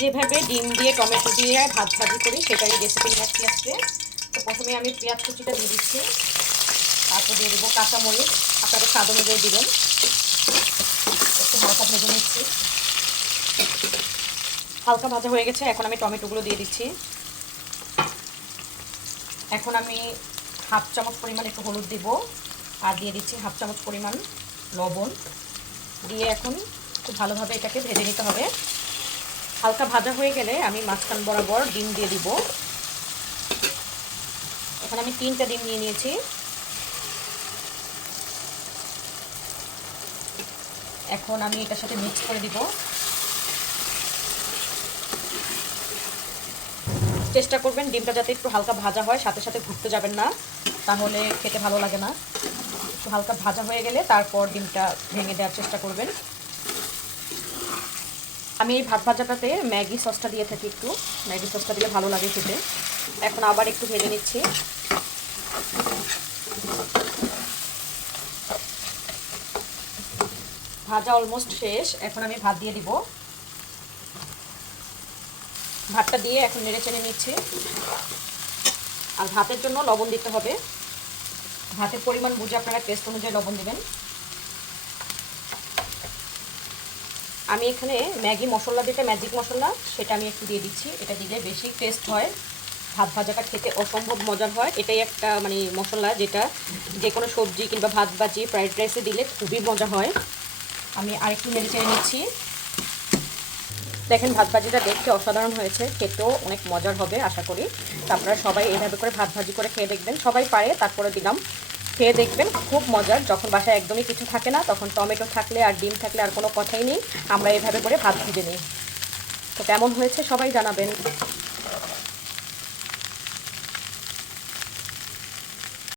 যেভাবে ডিম দিয়ে টমেটো দিয়ে ভাত ভাজি করি সেটাই রেসিপি নিয়ে আসছি আজকে। তো প্রথমে আমি পেঁয়াজ কুচিটা দিয়ে দিচ্ছি, তারপর দিয়ে দেবো কাঁচামরিচ, আপনাদের স্বাদ অনুযায়ী দিবেন। একটু হালকা ভেজে নিচ্ছি, হালকা ভাজা হয়ে গেছে। এখন আমি টমেটোগুলো দিয়ে দিচ্ছি। এখন আমি হাফ চামচ পরিমাণ একটু হলুদ দিব, আর দিয়ে দিচ্ছি হাফ চামচ পরিমাণ লবণ দিয়ে এখন খুব ভালোভাবে এটাকে ভেজে নিতে হবে। হালকা ভাজা হয়ে গেলে আমি মাঝখান বরাবর ডিম দিয়ে দিব। এখন আমি 3টা ডিম নিয়ে নিয়েছি। এখন আমি এটার সাথে মিক্স করে দিব। চেষ্টা করবেন ডিমটা যাতে একটু হালকা ভাজা হয়, সাথে সাথে ঘুরতে যাবেন না, তাহলে খেতে ভালো লাগে না। একটু হালকা ভাজা হয়ে গেলে তারপর ডিমটা ভেঙে দেওয়ার চেষ্টা করবেন। আমি এই ভাত ভাজাটাতে ম্যাগি সসটা দিয়ে থাকি, একটু ম্যাগি সসটা দিলে ভালো লাগে খেতে। এখন আবার একটু ভেজে নিচ্ছি। ভাজা অলমোস্ট শেষ। এখন আমি ভাত দিয়ে দিব। ভাতটা দিয়ে এখন নেড়ে চেড়ে নিচ্ছি। আর ভাতের জন্য লবণ দিতে হবে, ভাতের পরিমাণ বুঝে আপনারা টেস্ট অনুযায়ী লবণ দেবেন। আমি এখানে ম্যাগি মশলা, যেটা ম্যাজিক মশলা, সেটা আমি একটু দিয়ে দিচ্ছি। এটা দিলে বেশি টেস্ট হয়, ভাত ভাজাটা খেতে অসম্ভব মজার হয়। এটাই একটা মানে মশলা যেটা যে কোনো সবজি কিংবা ভাত ভাজি ফ্রাইড রাইসে দিলে খুবই মজা হয়। আমি আরেকটু নেড়ে চেড়ে নিচ্ছি। দেখেন ভাত ভাজিটা দেখতে অসাধারণ হয়েছে, খেতেও অনেক মজার হবে আশা করি। তো আপনারা সবাই এভাবে করে ভাত ভাজি করে খেয়ে দেখবেন, সবাই পারে তারপরে দিলাম। খেয়ে দেখবেন খুব মজার। যখন বাসায় একদমই কিছু থাকে না, তখন টমেটো থাকলে আর ডিম থাকলে আর কোনো কথাই নেই, আমরা এভাবে করে ভাত ভেজে নিই। তো কেমন হয়েছে সবাই জানাবেন।